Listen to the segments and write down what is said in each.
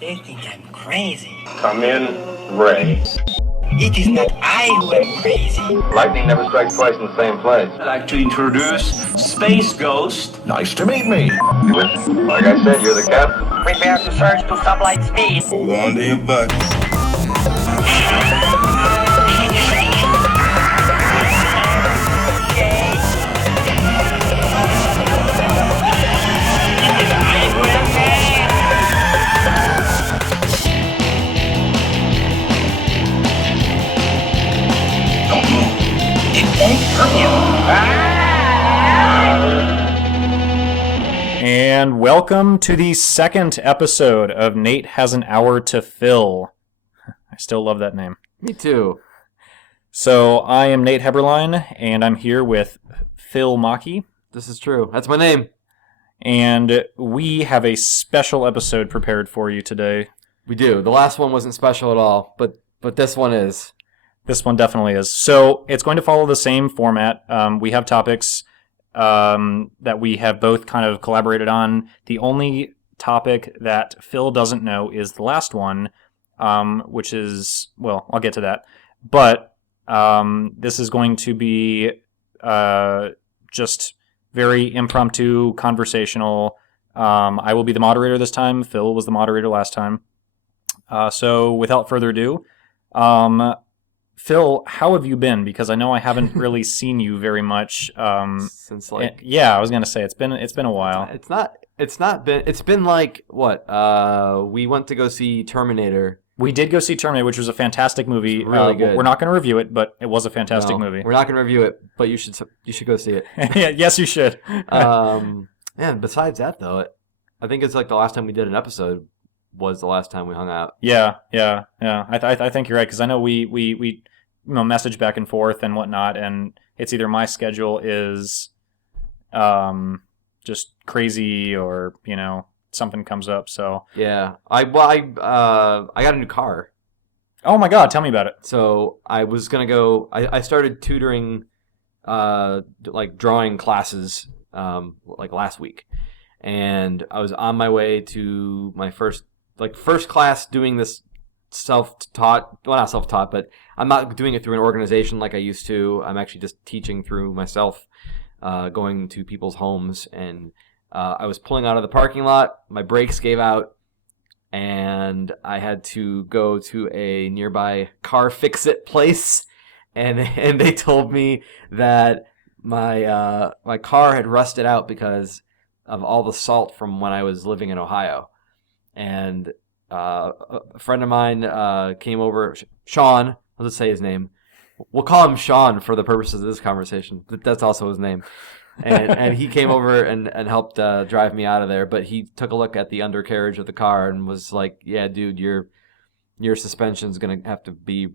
They think I'm crazy. Come in, Ray. It is not I who am crazy. Lightning never strikes twice in the same place. I'd like to introduce Space Ghost. Nice to meet me. You with me? Like I said, you're the captain. Prepare to surge to sublight speed. Hold on to your butts. And welcome to the second episode of Nate Has an Hour to Fill. I still love that name. Me too. So I am Nate Heberlein, and I'm here with Phil Maki. This is true. That's my name. And we have a special episode prepared for you today. We do. The last one wasn't special at all, but this one is. This one definitely is. So it's going to follow the same format. We have topics that we have both kind of collaborated on. The only topic that Phil doesn't know is the last one, which is, well, I'll get to that. But this is going to be just very impromptu, conversational. I will be the moderator this time. Phil was the moderator last time. So without further ado, Phil, how have you been? Because I know I haven't really seen you very much. Since like yeah, I was gonna say it's been a while. It's been like what? We went to go see Terminator. We did go see Terminator, which was a fantastic movie. Really good. We're not going to review it, but it was a fantastic movie. We're not going to review it, but you should go see it. Yes, you should. And besides that, though, I think it's like the last time we did an episode was the last time we hung out. Yeah. I think you're right, because I know we message back and forth and whatnot, and it's either my schedule is just crazy or something comes up. So yeah, I got a new car. Oh my God, tell me about it. So I was gonna go. I started tutoring, like drawing classes, like last week, and I was on my way to my first class doing this self-taught. Well, not self-taught, but I'm not doing it through an organization like I used to. I'm actually just teaching through myself, going to people's homes, and I was pulling out of the parking lot. My brakes gave out, and I had to go to a nearby car fix-it place, and they told me that my car had rusted out because of all the salt from when I was living in Ohio. And a friend of mine came over, Sean. I'll just say his name. We'll call him Sean for the purposes of this conversation. That's also his name. And he came over and helped drive me out of there. But he took a look at the undercarriage of the car and was like, "Yeah, dude, your suspension's gonna have to be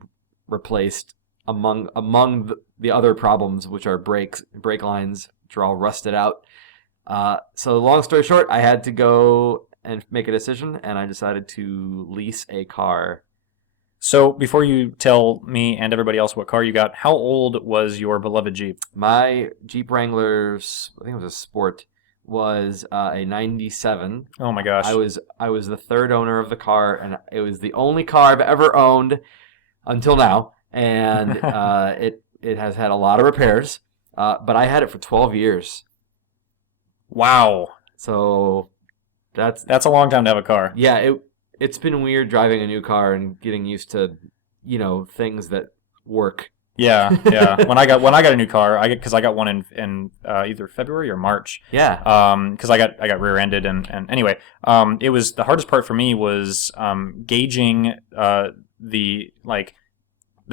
replaced among the other problems, which are brake lines, which are all rusted out." So long story short, I had to go and make a decision, and I decided to lease a car. So before you tell me and everybody else what car you got, how old was your beloved Jeep? My Jeep Wrangler, I think it was a Sport, was a 97. Oh my gosh. I was the third owner of the car, and it was the only car I've ever owned until now, and it has had a lot of repairs, but I had it for 12 years. Wow. So that's a long time to have a car. Yeah, it's been weird driving a new car and getting used to, things that work. Yeah. When I got a new car, because I got one in either February or March. Yeah. Because I got rear-ended and anyway, it was the hardest part for me was gauging the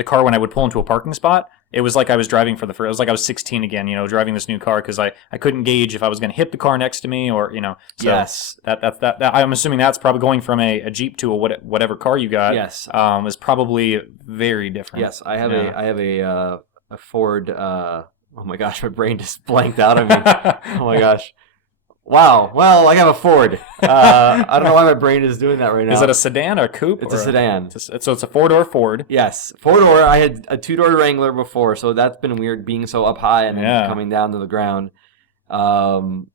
car when I would pull into a parking spot. It was like I was driving it was like I was 16 again, driving this new car because I couldn't gauge if I was going to hit the car next to me or, So yes. That I'm assuming that's probably going from a Jeep to whatever car you got. Yes. Is probably very different. Yes, I have a Ford. Oh my gosh, my brain just blanked out on me. Oh my gosh. Wow. Well, I have a Ford. I don't know why my brain is doing that right now. Is it a sedan or a coupe? It's a sedan. So it's a four-door Ford. Yes. Four-door. I had a two-door Wrangler before, so that's been weird being so up high and then coming down to the ground. The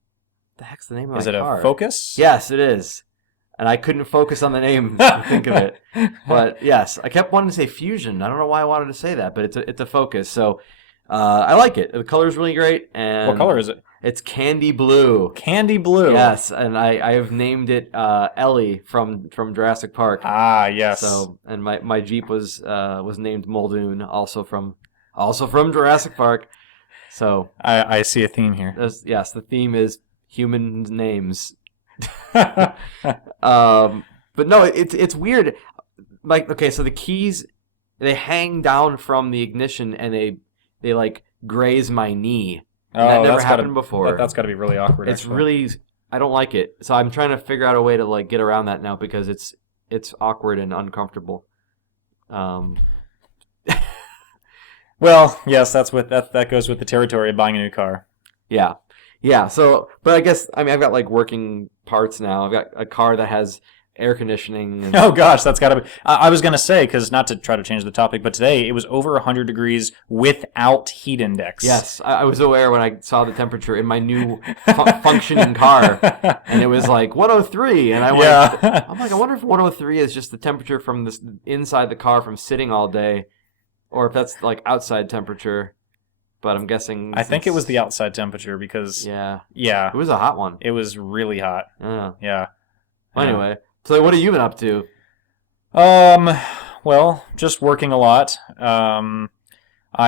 heck's the name of my car? Is it a Focus? Yes, it is. and I couldn't focus on the name to think of it. But yes, I kept wanting to say Fusion. I don't know why I wanted to say that, but it's a Focus. So I like it. The color's really great. And What color is it? It's candy blue. Candy blue. Yes, and I have named it Ellie from Jurassic Park. Ah, yes. So, and my Jeep was named Muldoon, also from Jurassic Park. So I see a theme here. yes, the theme is human names. But no, it's weird. Like, okay, so the keys, they hang down from the ignition and they like graze my knee. And that never happened before. That's got to be really awkward. It's actually. really, I don't like it. So I'm trying to figure out a way to like get around that now because it's awkward and uncomfortable. Well, yes, that goes with the territory of buying a new car. Yeah. Yeah. So, but I guess, I mean, I've got like working parts now. I've got a car that has air conditioning. And... Oh gosh, that's got to be. I was gonna say, because not to try to change the topic, but today it was over 100 degrees without heat index. Yes, I was aware when I saw the temperature in my new functioning car, and it was like 103, and I went, Yeah. I'm like, I wonder if 103 is just the temperature from this inside the car from sitting all day, or if that's like outside temperature. But I'm guessing. I think it was the outside temperature because. Yeah. Yeah. It was a hot one. It was really hot. Yeah. Yeah. Well, anyway, so what have you been up to? Well, just working a lot. I'm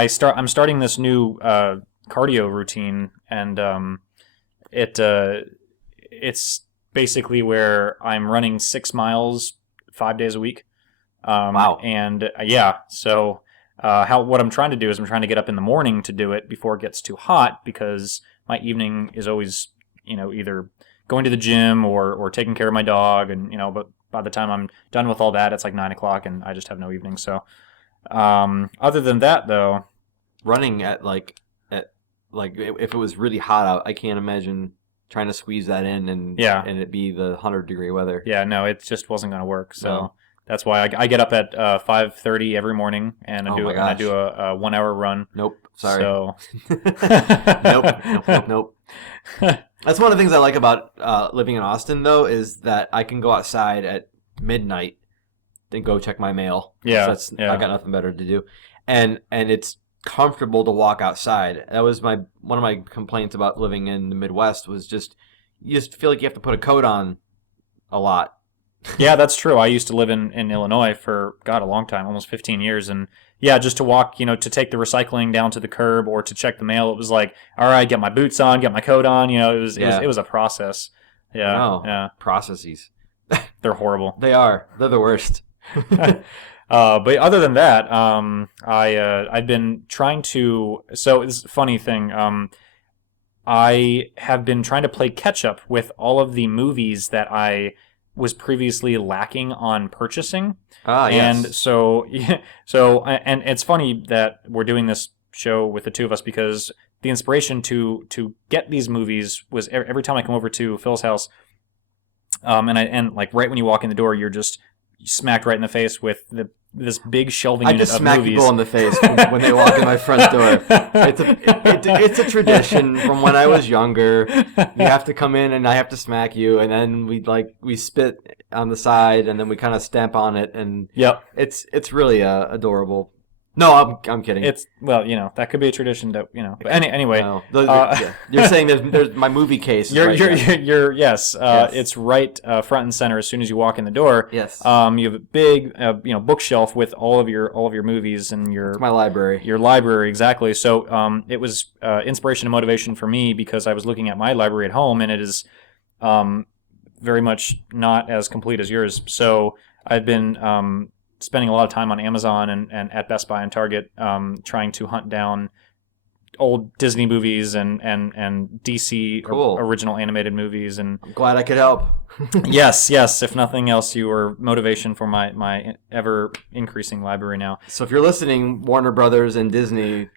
starting this new cardio routine, and it's basically where I'm running 6 miles 5 days a week. Wow. And so what I'm trying to do is I'm trying to get up in the morning to do it before it gets too hot, because my evening is always, either going to the gym or taking care of my dog, and but by the time I'm done with all that, it's like 9 o'clock, and I just have no evening. So, other than that, though, running at if it was really hot out, I can't imagine trying to squeeze that in and it be the 100-degree weather. Yeah, no, it just wasn't going to work. So. No. That's why I get up at 5:30 every morning, and I do a 1 hour run. Nope, sorry. So nope. That's one of the things I like about living in Austin, though, is that I can go outside at midnight and go check my mail. Yeah, I got nothing better to do, and it's comfortable to walk outside. That was one of my complaints about living in the Midwest was just you just feel like you have to put a coat on a lot. Yeah, that's true. I used to live in Illinois for, a long time, almost 15 years. And yeah, just to walk, to take the recycling down to the curb or to check the mail, it was like, all right, get my boots on, get my coat on. It was a process. Yeah. No, yeah. Processes. They're horrible. They are. They're the worst. But other than that, I've been trying to, so it's a funny thing. I have been trying to play catch up with all of the movies that I was previously lacking on purchasing. Yes. And and it's funny that we're doing this show with the two of us, because the inspiration to get these movies was every time I come over to Phil's house, and like right when you walk in the door, you're just smacked right in the face with this big shelving unit of movies. I just smack people in the face when they walk in my front door. It's a tradition from when I was younger. You have to come in and I have to smack you, and then we spit on the side, and then we kind of stamp on it, and yep, it's really adorable. No, I'm kidding. It's that could be a tradition that But anyway, no. You're saying there's my movie case. Yes. It's right front and center as soon as you walk in the door. Yes. You have a big bookshelf with all of your movies and it's my library. Your library, exactly. So it was inspiration and motivation for me, because I was looking at my library at home, and it is very much not as complete as yours. So I've been spending a lot of time on Amazon and at Best Buy and Target, trying to hunt down old Disney movies and DC original animated movies. And I'm glad I could help. yes. If nothing else, you were motivation for my ever increasing library now. So if you're listening, Warner Brothers and Disney,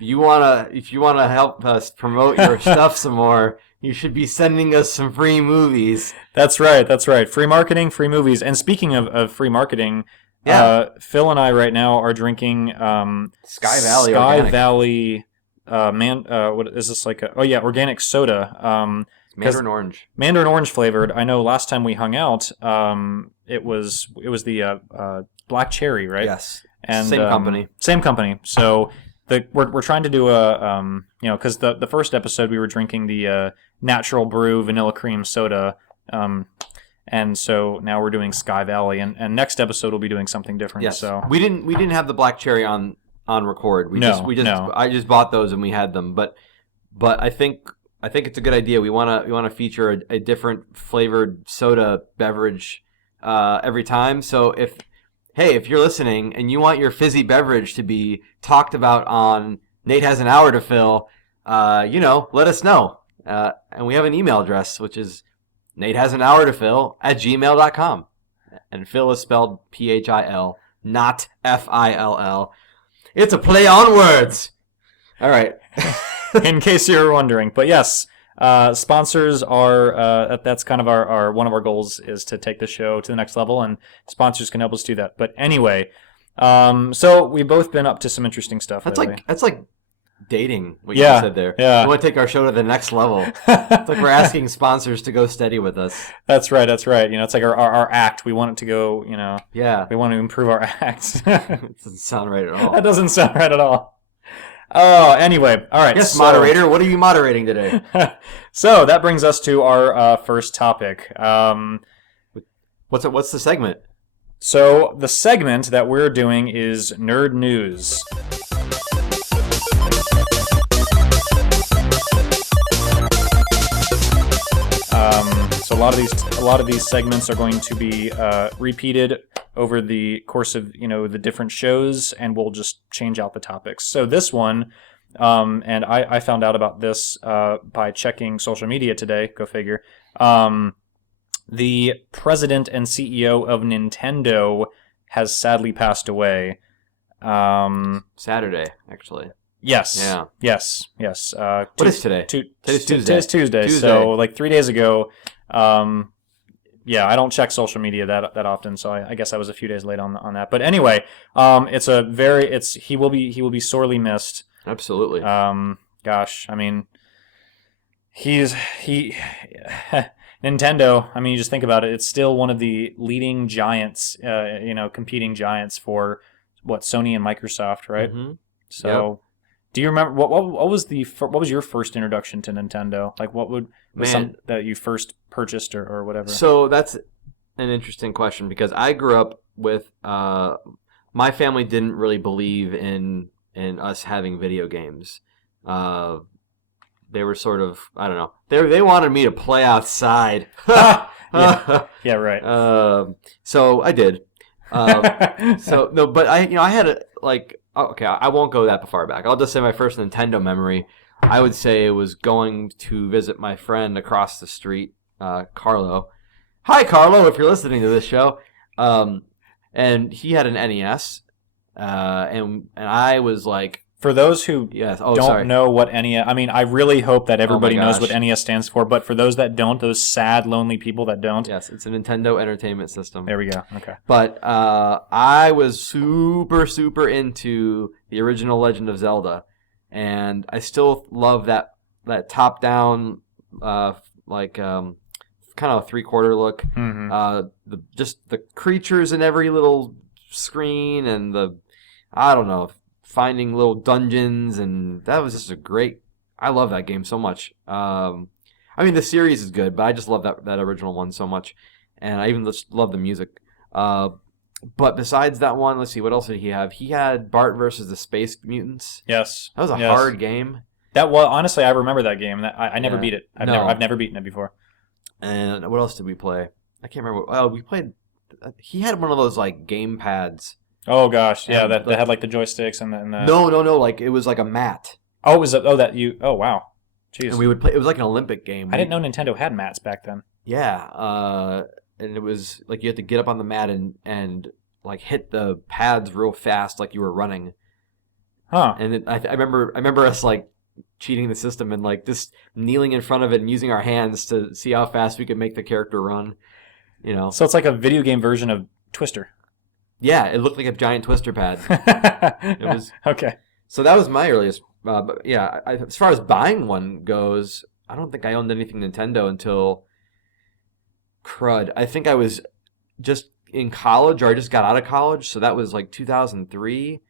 if you wanna help us promote your stuff some more, you should be sending us some free movies. That's right. Free marketing, free movies. And speaking of free marketing, Phil and I right now are drinking Sky Valley Valley what is this, like organic soda. Mandarin orange. Mandarin orange flavored. I know last time we hung out, it was the black cherry, right? Yes. And Same company. Same company. So we're trying to do a because the first episode we were drinking the natural brew vanilla cream soda, and so now we're doing Sky Valley, and next episode we'll be doing something different. Yes. So we didn't have the black cherry on record. No. I just bought those and we had them, but I think it's a good idea. We want to feature a different flavored soda beverage every time. So if you're listening and you want your fizzy beverage to be talked about on Nate Has an Hour to Fill, let us know. And we have an email address, which is natehasanhourtophil@gmail.com. And Phil is spelled Phil, not Fill. It's a play on words. All right. in case you were wondering, but yes, sponsors are that's kind of our one of our goals is to take the show to the next level, and sponsors can help us do that. But anyway, so we've both been up to some interesting stuff. That's lately. like dating. What Yeah, you said there. yeah. We want to take our show to the next level. It's like we're asking sponsors to go steady with us. That's right. It's like our act. We want it to go. Yeah. We want to improve our act. It doesn't sound right at all. That doesn't sound right at all. Oh, anyway, all right. Yes, moderator. What are you moderating today? So that brings us to our first topic. What's the segment? So the segment that we're doing is Nerd News. So a lot of these segments are going to be repeated over the course of the different shows, and we'll just change out the topics. So this one, and I found out about this by checking social media today. Go figure. The president and CEO of Nintendo has sadly passed away. Saturday, actually. Yes. Yeah. Yes. What is today? Today's Tuesday. Today's Tuesday. So like 3 days ago. Yeah, I don't check social media that often, so I guess I was a few days late on that. But anyway, he will be sorely missed. Absolutely. Gosh, I mean, Nintendo. I mean, you just think about it. It's still one of the leading giants, competing giants for what Sony and Microsoft, right? Mm-hmm. So. Yep. Do you remember what was your first introduction to Nintendo? Like, what was something that you first purchased or whatever? So that's an interesting question because I grew up with my family didn't really believe in us having video games. They were sort of, I don't know. They wanted me to play outside. Yeah, right. So I did. So no, but I had okay, I won't go that far back. I'll just say my first Nintendo memory, I would say it was going to visit my friend across the street, Carlo. Hi, Carlo, if you're listening to this show. And he had an NES, and I was like... For those who don't know what NES... I mean, I really hope that everybody knows what NES stands for, but for those that don't, those sad, lonely people that don't... Yes, it's a Nintendo Entertainment System. There we go, okay. But I was super, super into the original Legend of Zelda, and I still love that top-down, kind of three-quarter look. Mm-hmm. Just the creatures in every little screen, and I don't know... finding little dungeons, and that was just I love that game so much. I mean, the series is good, but I just love that original one so much, and I even just love the music. But besides that one, let's see, what else did he have? He had Bart versus the Space Mutants. Yes. That was a hard game. Honestly, I remember that game. I never beat it. I've never beaten it before. And what else did we play? I can't remember. Oh, we played... He had one of those, game pads. Oh gosh, yeah, that had the joysticks and the... No, it was like a mat. Oh, it was oh wow, jeez. And we would play. It was like an Olympic game. I didn't know Nintendo had mats back then. Yeah, and it was like you had to get up on the mat and hit the pads real fast, like you were running. Huh? And I remember us cheating the system and just kneeling in front of it and using our hands to see how fast we could make the character run. So it's like a video game version of Twister. Yeah, it looked like a giant twister pad. It was okay. So that was my earliest. But yeah, as far as buying one goes, I don't think I owned anything Nintendo until crud. I think I was just in college, or I just got out of college, so that was like 2003,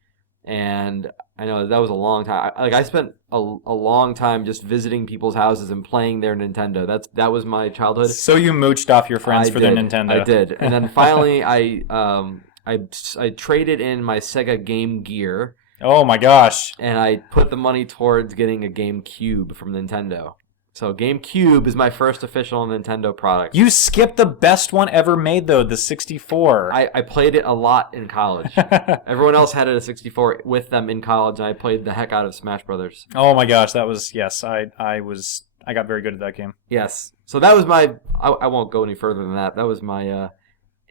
and I know that was a long time. I spent a long time just visiting people's houses and playing their Nintendo. That was my childhood. So you mooched off your friends for their Nintendo. I did, and then finally I traded in my Sega Game Gear. Oh my gosh! And I put the money towards getting a GameCube from Nintendo. So GameCube is my first official Nintendo product. You skipped the best one ever made, though, the 64. I played it a lot in college. Everyone else had a 64 with them in college, and I played the heck out of Smash Brothers. Oh my gosh, that was, yes, I got very good at that game. Yes. So that was my, I won't go any further than that. That was my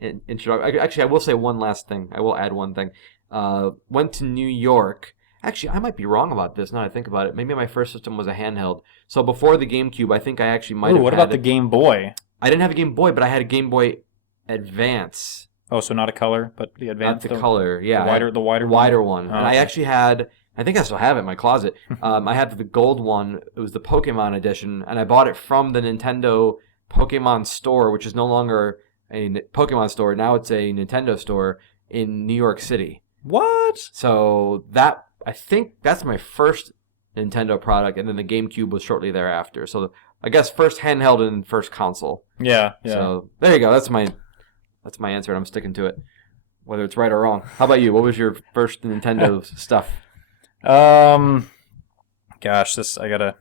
introduction. Actually, I will say one last thing. I will add one thing. Went to New York. Actually, I might be wrong about this now that I think about it. Maybe my first system was a handheld. So before the GameCube, I think I actually might have what about the Game Boy? I didn't have a Game Boy, but I had a Game Boy Advance. Oh, so not a color, but the Advance? Not the color, yeah. The wider one? Oh, and I actually had, I think I still have it in my closet. I had the gold one. It was the Pokemon edition, and I bought it from the Nintendo Pokemon store, which is no longer a Pokemon store. Now it's a Nintendo store in New York City. What? So I think that's my first Nintendo product, and then the GameCube was shortly thereafter. So I guess first handheld and first console. Yeah. So there you go. That's my answer, and I'm sticking to it, whether it's right or wrong. How about you? What was your first Nintendo stuff? Gosh, I gotta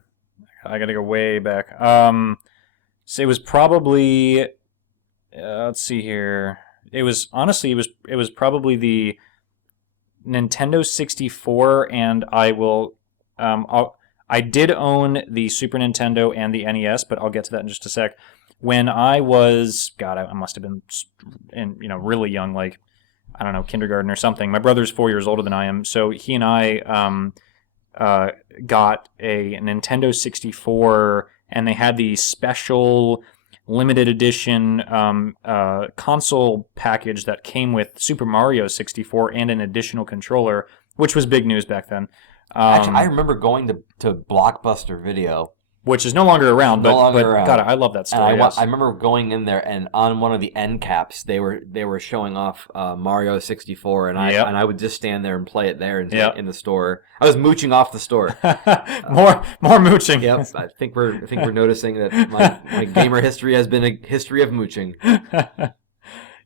go way back. So it was probably, let's see here. It was probably the Nintendo 64, and I did own the Super Nintendo and the NES, but I'll get to that in just a sec. When I was, I must have been really young, like, I don't know, kindergarten or something. My brother's 4 years older than I am, so he and I got a Nintendo 64, and they had the special limited edition console package that came with Super Mario 64 and an additional controller, which was big news back then. Actually, I remember going to Blockbuster Video, which is no longer around. But God, I love that story. And I remember going in there, and on one of the end caps, they were showing off Mario 64, and I would just stand there and play it there in the store. I was mooching off the store. more mooching. Yep, I think we're noticing that my gamer history has been a history of mooching.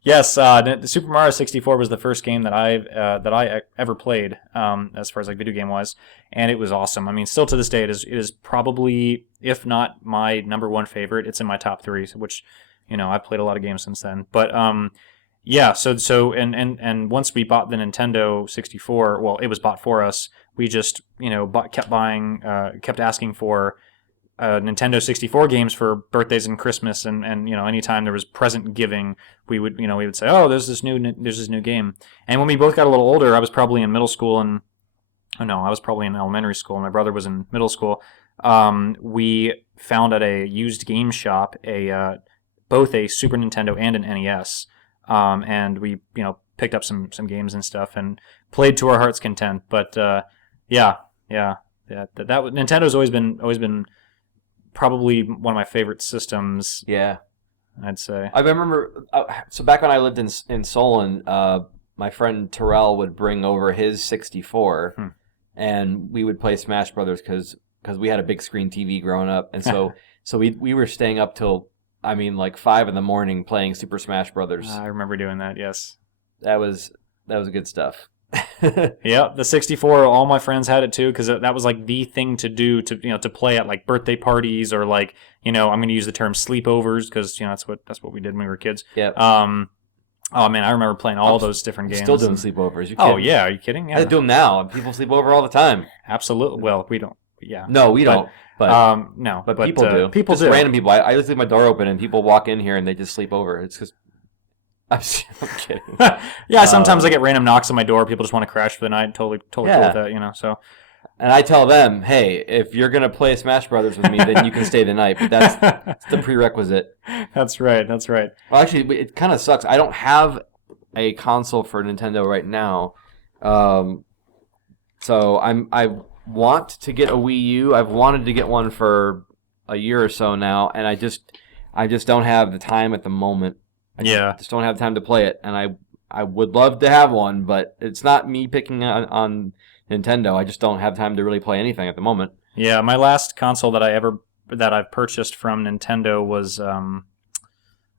Yes, the Super Mario 64 was the first game that I ever played, as far as like video game wise, and it was awesome. I mean, still to this day, it is probably, if not my number one favorite, it's in my top three. Which, I've played a lot of games since then. But yeah. So and once we bought the Nintendo 64, well, it was bought for us. We just kept asking for Nintendo 64 games for birthdays and Christmas, and anytime there was present giving, we would say, oh, there's this new game. And when we both got a little older, I was probably in middle school, I was probably in elementary school, and my brother was in middle school. We found at a used game shop both a Super Nintendo and an NES, and we picked up some games and stuff and played to our heart's content. But yeah, Nintendo's always been probably one of my favorite systems. Yeah, I'd say. I remember. So back when I lived in Solon, my friend Terrell would bring over his 64, and we would play Smash Brothers because we had a big screen TV growing up, and so we were staying up till 5 a.m. playing Super Smash Brothers. I remember doing that. Yes, that was good stuff. Yeah, the 64. All my friends had it too, because that was like the thing to do to play at like birthday parties, or I'm going to use the term sleepovers because that's what we did when we were kids. Yeah. Oh man, I remember playing all those different games. Still doing sleepovers. You kidding? Oh yeah, are you kidding? Yeah. I do them now. People sleep over all the time. Absolutely. Well, we don't. Yeah. No, we don't. But no, but people do. People just do. Random people. I just leave my door open and people walk in here and they just sleep over. It's because I'm kidding. Yeah, sometimes I get random knocks on my door. People just want to crash for the night. Totally cool with that. So. And I tell them, hey, if you're gonna play Smash Brothers with me, then you can stay the night. But that's the prerequisite. That's right. Well, actually, it kind of sucks. I don't have a console for Nintendo right now, so I want to get a Wii U. I've wanted to get one for a year or so now, and I just don't have the time at the moment. I just don't have time to play it, and I would love to have one, but it's not me picking on Nintendo. I just don't have time to really play anything at the moment. Yeah, my last console that I've purchased from Nintendo was I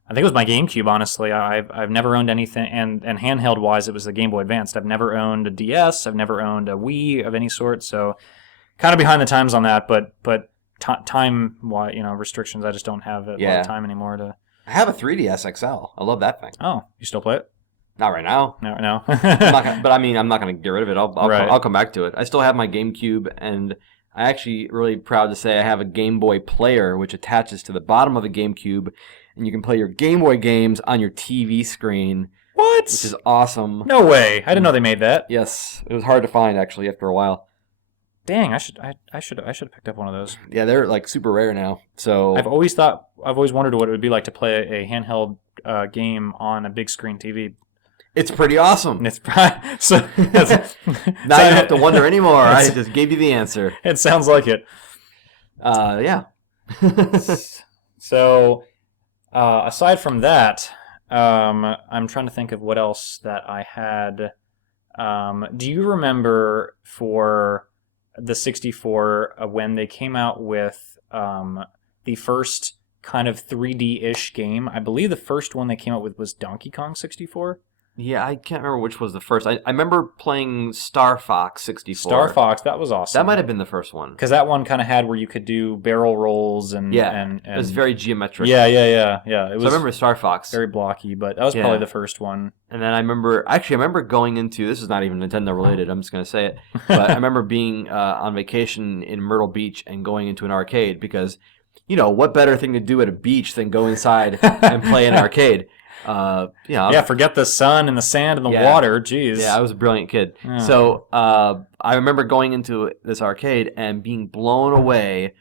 think it was my GameCube. Honestly, I've never owned anything, and handheld wise, it was the Game Boy Advanced. I've never owned a DS. I've never owned a Wii of any sort. So kind of behind the times on that, but time restrictions. I just don't have a lot of time anymore to. I have a 3DS XL. I love that thing. Oh, you still play it? Not right now. No. But I mean, I'm not going to get rid of it. Right. I'll come back to it. I still have my GameCube, and I actually really proud to say I have a Game Boy player which attaches to the bottom of the GameCube, and you can play your Game Boy games on your TV screen. What? Which is awesome. No way! I didn't know they made that. Yes, it was hard to find actually after a while. Dang, I should have picked up one of those. Yeah, they're like super rare now. So I've always wondered what it would be like to play a handheld game on a big screen TV. It's pretty awesome. It's so now you don't have to wonder anymore. I just gave you the answer. It sounds like it. Yeah. So, aside from that, I'm trying to think of what else that I had. Do you remember for the 64 when they came out with the first kind of 3D-ish game? I believe the first one they came out with was Donkey Kong 64. Yeah, I can't remember which was the first. I remember playing Star Fox 64. Star Fox, that was awesome. That might have been the first one. Because that one kind of had where you could do barrel rolls and... And it was very geometric. Yeah. It was I remember Star Fox. Very blocky, but that was probably the first one. And then I remember going into... This is not even Nintendo related, I'm just going to say it. But I remember being on vacation in Myrtle Beach and going into an arcade because, what better thing to do at a beach than go inside and play an arcade? Forget the sun and the sand and the water. Jeez. Yeah, I was a brilliant kid. Yeah. So I remember going into this arcade and being blown away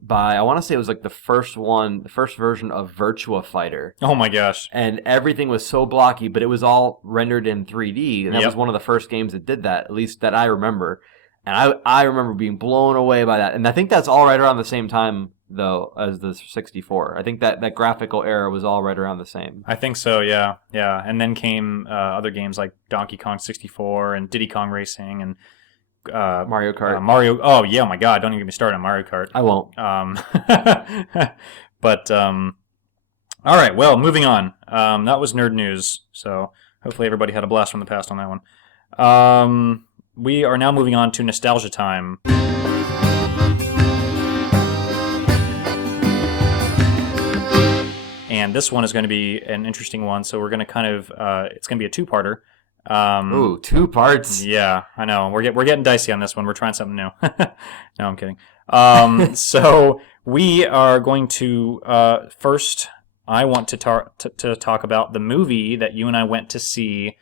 by, I want to say it was like the first version of Virtua Fighter. Oh my gosh. And everything was so blocky, but it was all rendered in 3D. And that was one of the first games that did that, at least that I remember. And I remember being blown away by that. And I think that's all right around the same time, though, as the 64. I think that graphical era was all right around the same. I think so, yeah. And then came other games like Donkey Kong 64 and Diddy Kong Racing and Mario Kart. Oh my God! Don't even get me started on Mario Kart. I won't. But all right. Well, moving on. That was nerd news. So hopefully everybody had a blast from the past on that one. We are now moving on to nostalgia time. And this one is going to be an interesting one. So we're going to kind of it's going to be a two-parter. Ooh, 2 parts. Yeah, I know. We're getting dicey on this one. We're trying something new. No, I'm kidding. So we are going to first. I want to talk about the movie that you and I went to see,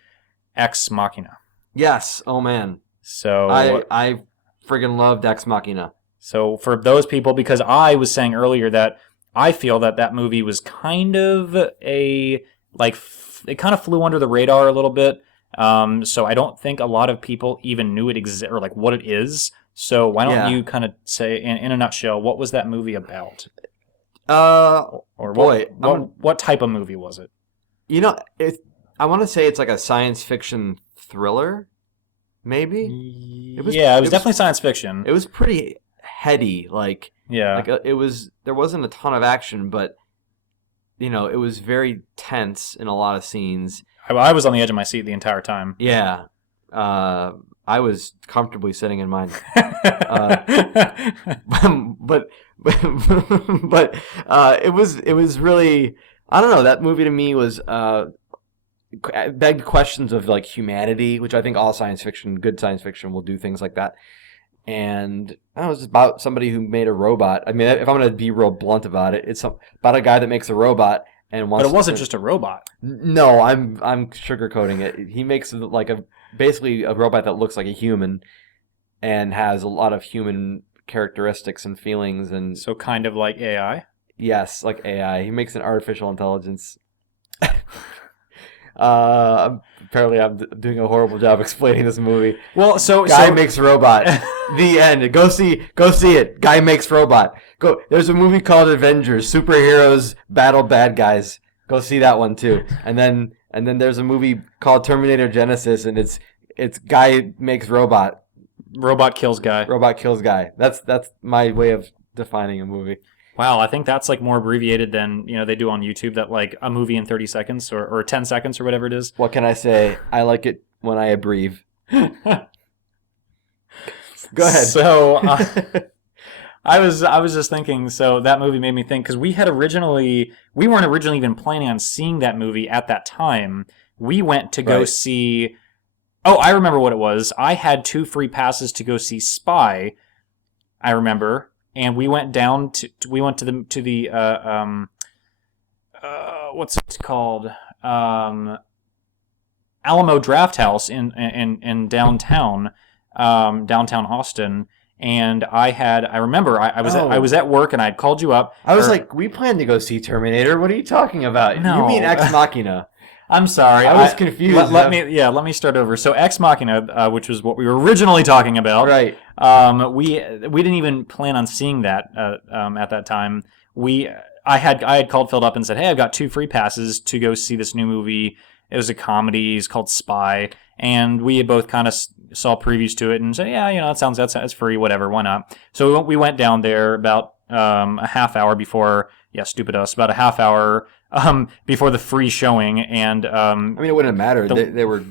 Ex Machina. Yes. Oh man. So I friggin' loved Ex Machina. So for those people, because I was saying earlier that I feel that movie was kind of it kind of flew under the radar a little bit. So I don't think a lot of people even knew it existed or like what it is. So why don't you kind of say in a nutshell, what was that movie about? What type of movie was it? I want to say it's like a science fiction thriller, maybe. It was definitely science fiction. It was pretty heady, there wasn't a ton of action, but it was very tense in a lot of scenes. I was on the edge of my seat the entire time. Yeah. I was comfortably sitting in mine. But it was really, I don't know, that movie to me was begged questions of like humanity, which I think all good science fiction will do things like that. And I don't know, it's about somebody who made a robot. I mean, if I'm going to be real blunt about it, it's about a guy that makes a robot and wants. But it wasn't just a robot. No, I'm sugarcoating it. He makes basically a robot that looks like a human and has a lot of human characteristics and feelings, and so kind of like AI. Yes, like AI. He makes an artificial intelligence. I'm Apparently, I'm doing a horrible job explaining this movie. Well, Guy makes robot. The end. Go see it. Guy makes robot. Go. There's a movie called Avengers. Superheroes battle bad guys. Go see that one too. And then there's a movie called Terminator Genesis, and it's Guy makes robot. Robot kills guy. Robot kills guy. That's my way of defining a movie. Wow, I think that's like more abbreviated than they do on YouTube. That like a movie in 30 seconds or 10 seconds or whatever it is. What can I say? I like it when I abbreviate. Go ahead. So I was just thinking. So that movie made me think because we weren't originally even planning on seeing that movie at that time. We went to go see. Oh, I remember what it was. I had 2 free passes to go see Spy. I remember, and we went down to the what's it called? Alamo Draft House in downtown Austin. And I remember I was at work and I had called you up. I was like, we planned to go see Terminator. What are you talking about? No. You mean Ex Machina? I'm sorry. I was confused. Let me start over. So Ex Machina, which was what we were originally talking about. Right. We didn't even plan on seeing that at that time. I had called Phil up and said, "Hey, I've got 2 free passes to go see this new movie. It was a comedy. It's called Spy." And we had both kind of saw previews to it and said, "Yeah, that's free. Whatever, why not?" So we went down there about a half hour before. Yeah, stupid us. About a half hour before the free showing, and I mean, it wouldn't have mattered. They were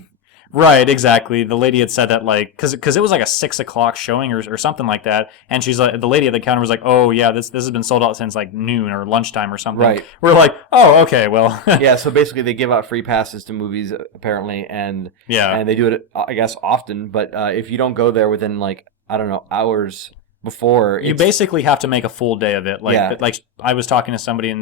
right, exactly. The lady had said that because it was like a 6 o'clock showing or something like that, and she's like, the lady at the counter was like, "Oh yeah, this has been sold out since like noon or lunchtime or something." Right. We're like, "Oh, okay, well." Yeah. So basically, they give out free passes to movies apparently, and they do it, I guess, often. But if you don't go there within like hours before, you basically have to make a full day of it. Like I was talking to somebody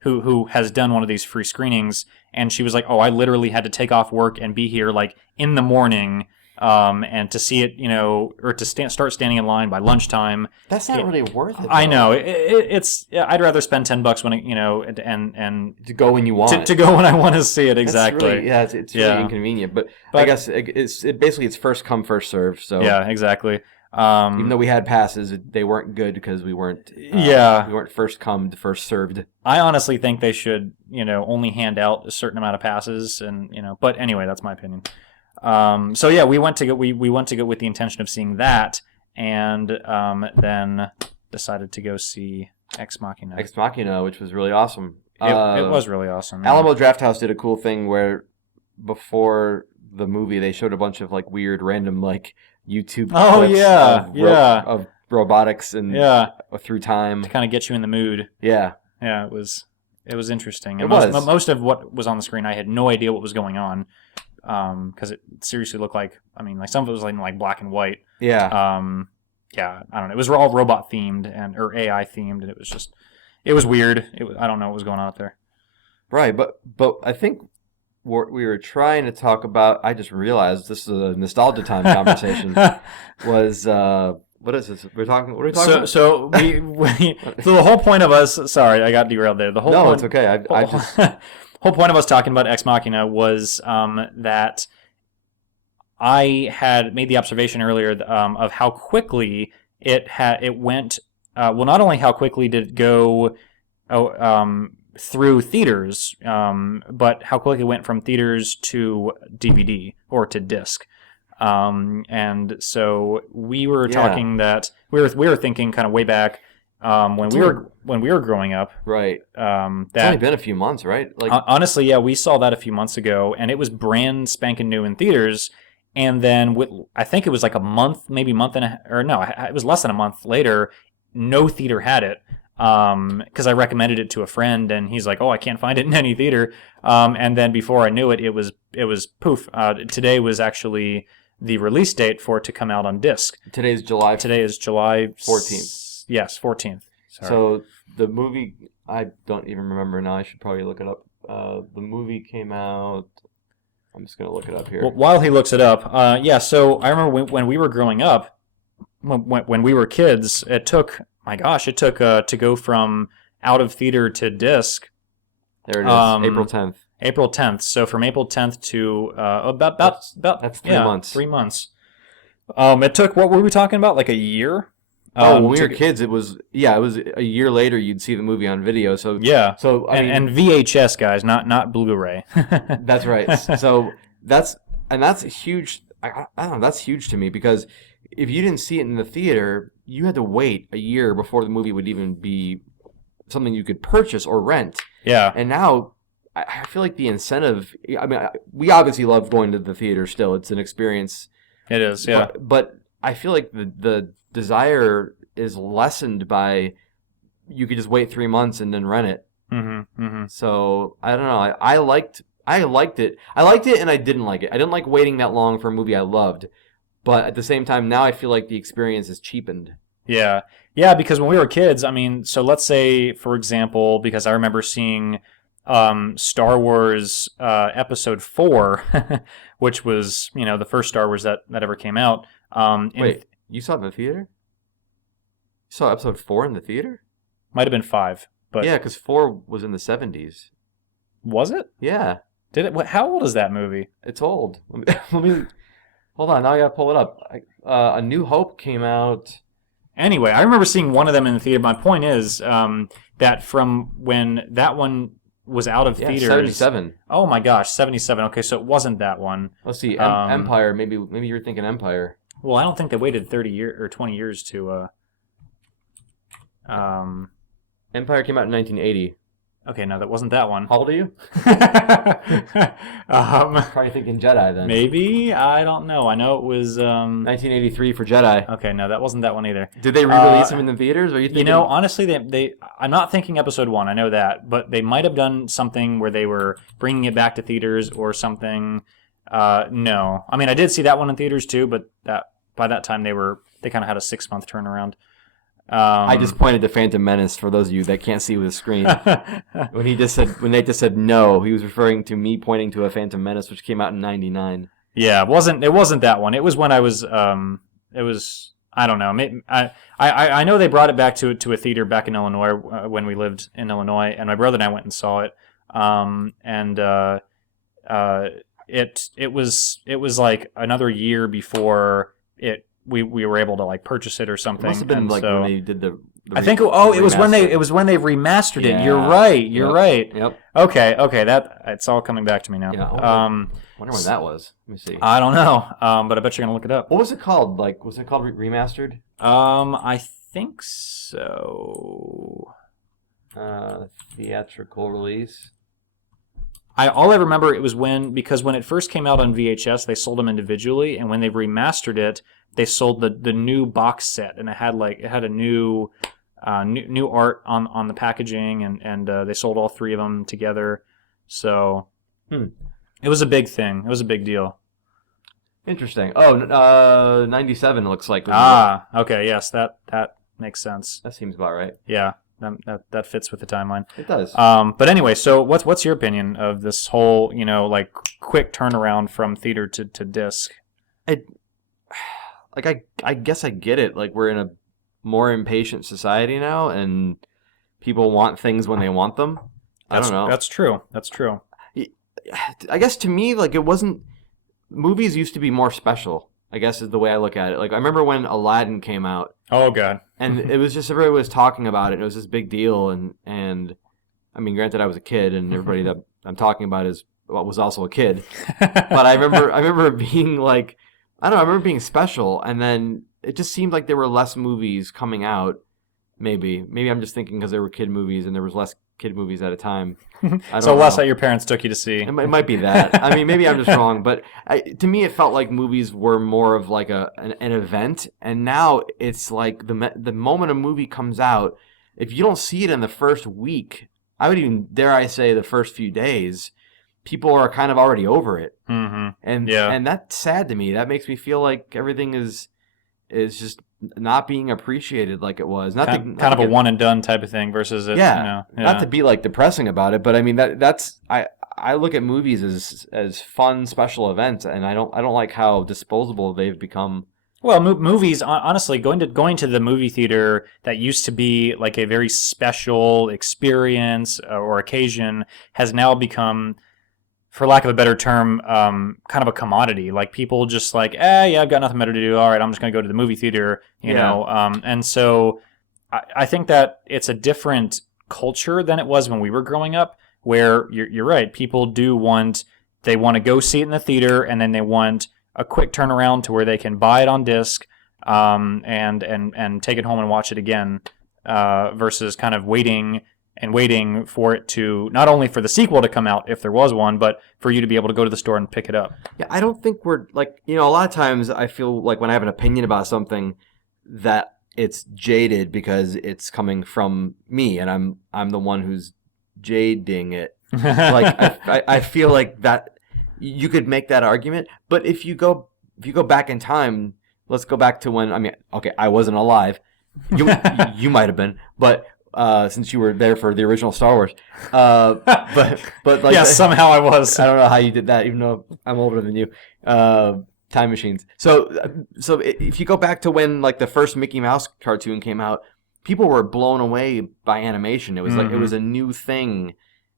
who has done one of these free screenings, and she was like, "Oh, I literally had to take off work and be here like in the morning, and to see it, or to start standing in line by lunchtime." That's not really worth it. I know it's. I'd rather spend $10 when and to go when you want to go when I want to see it. Exactly. It's really inconvenient, but I guess it's basically it's first come first serve. So yeah, exactly. Even though we had passes, they weren't good because we weren't. We weren't first come to first served. I honestly think they should, only hand out a certain amount of passes, and But anyway, that's my opinion. So yeah, we went to go with the intention of seeing that, and then decided to go see Ex Machina. Ex Machina, which was really awesome. It was really awesome. Yeah. Alamo Drafthouse did a cool thing where before the movie they showed a bunch of like weird random like YouTube clips of robotics and through time to kind of get you in the mood. Yeah, it was interesting. And most of what was on the screen, I had no idea what was going on because it seriously looked like some of it was like black and white. Yeah. I don't know. It was all robot themed or AI themed, and it was weird. I don't know what was going on up there. Right, but I think what we were trying to talk about, I just realized this is a nostalgia time conversation, was what is this? What are we talking about? So the whole point of us, sorry, I got derailed there. It's okay. I just whole point of us talking about Ex Machina was that I had made the observation earlier of how quickly it went. Well, not only how quickly did it go through theaters, but how quickly it went from theaters to DVD or to disc. And so we were talking that we were thinking kind of way back when we were growing up. Right. That it's only been a few months, right? Like honestly, yeah, we saw that a few months ago, and it was brand spanking new in theaters. And then I think it was like a month, maybe month and it was less than a month later. No theater had it. Because I recommended it to a friend, and he's like, "Oh, I can't find it in any theater." And then before I knew it, it was poof. Today was actually the release date for it to come out on disc. Today is July 14th. Yes, 14th. Sorry. So the movie, I don't even remember now. I should probably look it up. The movie came out. I'm just gonna look it up here. Well, while he looks it up, So I remember when we were growing up, when we were kids, it took. My gosh, it took to go from out of theater to disc. There it is, April 10th. April 10th. So from April 10th to about That's 3 months. 3 months. It took, what were we talking about? Like a year? When we were kids, it was a year later you'd see the movie on video. So yeah. So I mean, and VHS, guys, not Blu-ray. that's right. So that's huge. I don't know. That's huge to me because if you didn't see it in the theater, you had to wait a year before the movie would even be something you could purchase or rent. Yeah. And now I feel like the incentive. I mean, we obviously love going to the theater. Still, it's an experience. It is. Yeah. But I feel like the desire is lessened by you could just wait 3 months and then rent it. So I don't know. I liked it. I liked it, and I didn't like it. I didn't like waiting that long for a movie I loved, but at the same time, now I feel like the experience is cheapened. Yeah, yeah. Because when we were kids, I mean, so let's say, for example, because I remember seeing Star Wars Episode 4, which was the first Star Wars that ever came out. Wait, you saw it in the theater? You saw Episode 4 in the theater? Might have been 5, but yeah, because 4 was in the 70s. Was it? Yeah. Did it? How old is that movie? It's old. Let me hold on. Now I gotta pull it up. A New Hope came out. Anyway, I remember seeing one of them in the theater. My point is that from when that one was out of theaters, 77. Oh my gosh, 77. Okay, so it wasn't that one. Let's see, Empire. Maybe you're thinking Empire. Well, I don't think they waited 30 years or 20 years to. Empire came out in 1980. Okay, no, that wasn't that one. How old are you? Probably thinking Jedi then. Maybe, I don't know. I know it was 1983 for Jedi. Okay, no, that wasn't that one either. Did they re-release them in the theaters? Or are you thinking... honestly, they I'm not thinking Episode 1. I know that, but they might have done something where they were bringing it back to theaters or something. No, I mean I did see that one in theaters too, but by that time they kind of had a 6-month turnaround. I just pointed to Phantom Menace for those of you that can't see with the screen. when they just said no, he was referring to me pointing to a Phantom Menace which came out in '99. Yeah, it wasn't that one. It was when I was I don't know. I know they brought it back to a theater back in Illinois when we lived in Illinois, and my brother and I went and saw it. It was like another year before we were able to like purchase it or something. It must have been when they did the I think it was when they remastered it. You're right. Right. Yep. Okay. That it's all coming back to me now. Yeah. I wonder when that was. Let me see. I don't know. But I bet you're gonna look it up. What was it called? Like, was it called remastered? I think so. Theatrical release. All I remember it was because when it first came out on VHS, they sold them individually, and when they remastered it, they sold the new box set, and it had a new art on the packaging, and they sold all 3 of them together. So it was a big thing. It was a big deal. Interesting. Oh, 97 looks like. Okay, yes, that makes sense. That seems about right. Yeah. That fits with the timeline. It does. But anyway, so what's your opinion of this whole like quick turnaround from theater to disc? I guess I get it. Like, we're in a more impatient society now, and people want things when they want them. I don't know. That's true. I guess to me, like, it wasn't. Movies used to be more special, I guess is the way I look at it. Like, I remember when Aladdin came out. Oh, God. And it was just everybody was talking about it. And it was this big deal. And I mean, granted, I was a kid, and everybody that I'm talking about was also a kid. But I remember being like, I don't know, I remember being special. And then it just seemed like there were less movies coming out. Maybe I'm just thinking because there were kid movies and there was less kid movies at a time. So less that your parents took you to see. It might be that. I mean, maybe I'm just wrong, but to me, it felt like movies were more of like an event, and now it's like the moment a movie comes out, if you don't see it in the first week, I would even dare I say the first few days, people are kind of already over it, and that's sad to me. That makes me feel like everything is just not being appreciated like it was. Kind of a one and done type of thing versus it. Not to be like depressing about it, but I mean that's I look at movies as fun special events, and I don't like how disposable they've become. Well, movies, honestly, going to the movie theater that used to be like a very special experience or occasion has now become for lack of a better term, kind of a commodity. Like people just like, yeah, I've got nothing better to do. All right, I'm just going to go to the movie theater, you know. And so I think that it's a different culture than it was when we were growing up, where you're right. People they want to go see it in the theater, and then they want a quick turnaround to where they can buy it on disc, and take it home and watch it again, versus kind of waiting for it to, not only for the sequel to come out if there was one, but for you to be able to go to the store and pick it up. Yeah, I don't think we're like, a lot of times I feel like when I have an opinion about something that it's jaded because it's coming from me and I'm the one who's jading it. Like I feel like that you could make that argument, but if you go back in time, let's go back to when, I wasn't alive. You might have been, but since you were there for the original Star Wars, but like, yes, somehow I was. I don't know how you did that, even though I'm older than you. Time machines. So if you go back to when like the first Mickey Mouse cartoon came out, people were blown away by animation. It was like it was a new thing,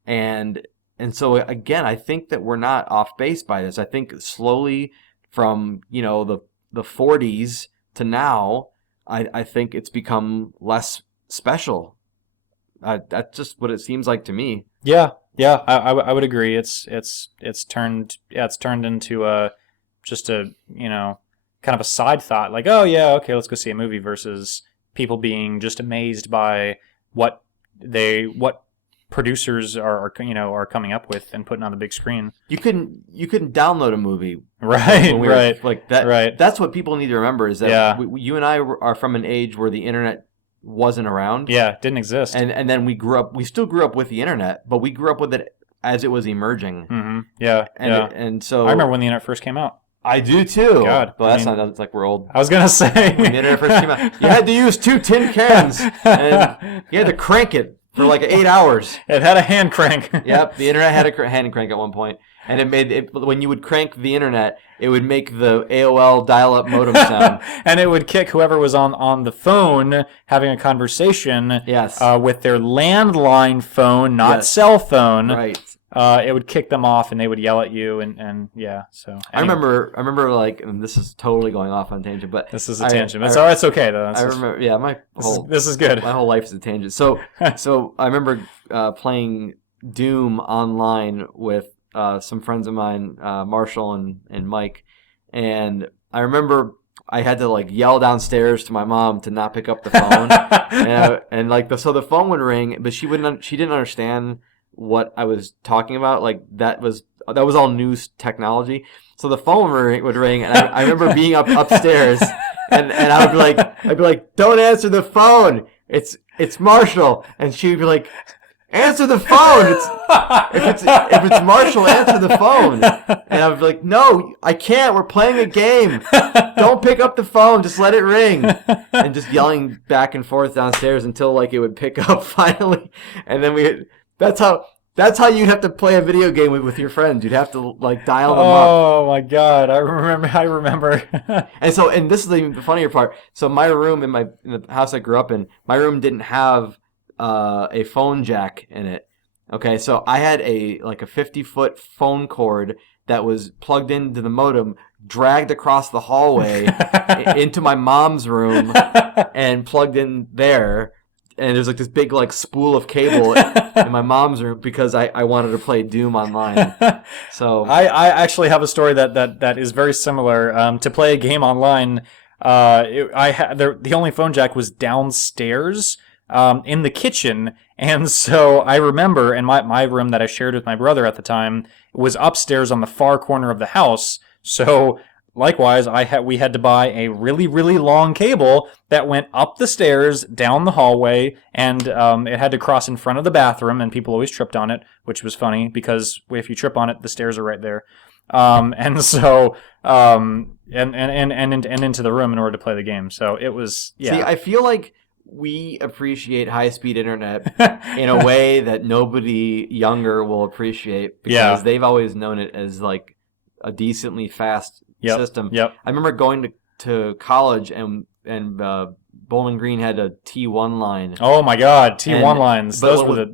and so again, I think that we're not off base by this. I think slowly from the 40s to now, I think it's become less special. That's just what it seems like to me. Yeah, I would agree. It's turned into just a kind of a side thought, like, oh yeah, okay, let's go see a movie, versus people being just amazed by what producers are coming up with and putting on the big screen. You couldn't download a movie, right? Right, like that. Right. That's what people need to remember, is that you and I are from an age where the internet wasn't around. Yeah, it didn't exist. And then we still grew up with the internet, but we grew up with it as it was emerging. Mm-hmm. Yeah, and so I remember when the internet first came out. I do too. God, but that's like we're old. I was gonna say, when the internet first came out, you had to use 2 tin cans, and you had to crank it for like 8 hours. It had a hand crank. Yep, the internet had a hand crank at one point, and it made it, when you would crank the internet, it would make the AOL dial-up modem sound, and it would kick whoever was on the phone having a conversation. Yes. With their landline phone, not cell phone. Right. It would kick them off, and they would yell at you, and yeah. So anyway. I remember like, and this is totally going off on tangent, but this is a tangent. It's okay though. Remember, yeah, this is good. My whole life is a tangent. So I remember playing Doom online with some friends of mine, Marshall and Mike, and I remember I had to like yell downstairs to my mom to not pick up the phone, and like so the phone would ring, but she didn't understand what I was talking about. Like that was all new technology. So the phone would ring, and I remember being upstairs, and I'd be like, don't answer the phone. It's Marshall, and she'd be like, answer the phone. If it's Marshall, answer the phone. And I was like, no, I can't. We're playing a game. Don't pick up the phone. Just let it ring. And just yelling back and forth downstairs until like it would pick up finally. And then that's how you'd have to play a video game with your friends. You'd have to like dial them up. Oh my God, I remember. And this is the funnier part. So my room in the house I grew up in, my room didn't have a phone jack in it. Okay, so I had a 50-foot phone cord that was plugged into the modem, dragged across the hallway into my mom's room, and plugged in there. And there's like this big like spool of cable in my mom's room because I wanted to play Doom online. So I actually have a story that is very similar. To play a game online, the only phone jack was downstairs in the kitchen, and so I remember, and my room that I shared with my brother at the time was upstairs on the far corner of the house. So likewise, we had to buy a really, really long cable that went up the stairs, down the hallway, and it had to cross in front of the bathroom, and people always tripped on it, which was funny because if you trip on it, the stairs are right there. And so and into the room in order to play the game. So it was, yeah. See, I feel like we appreciate high-speed internet in a way that nobody younger will appreciate because they've always known it as like a decently fast system. Yep. I remember going to college and Bowling Green had a T1 line. Oh my God, T1 lines! Those were the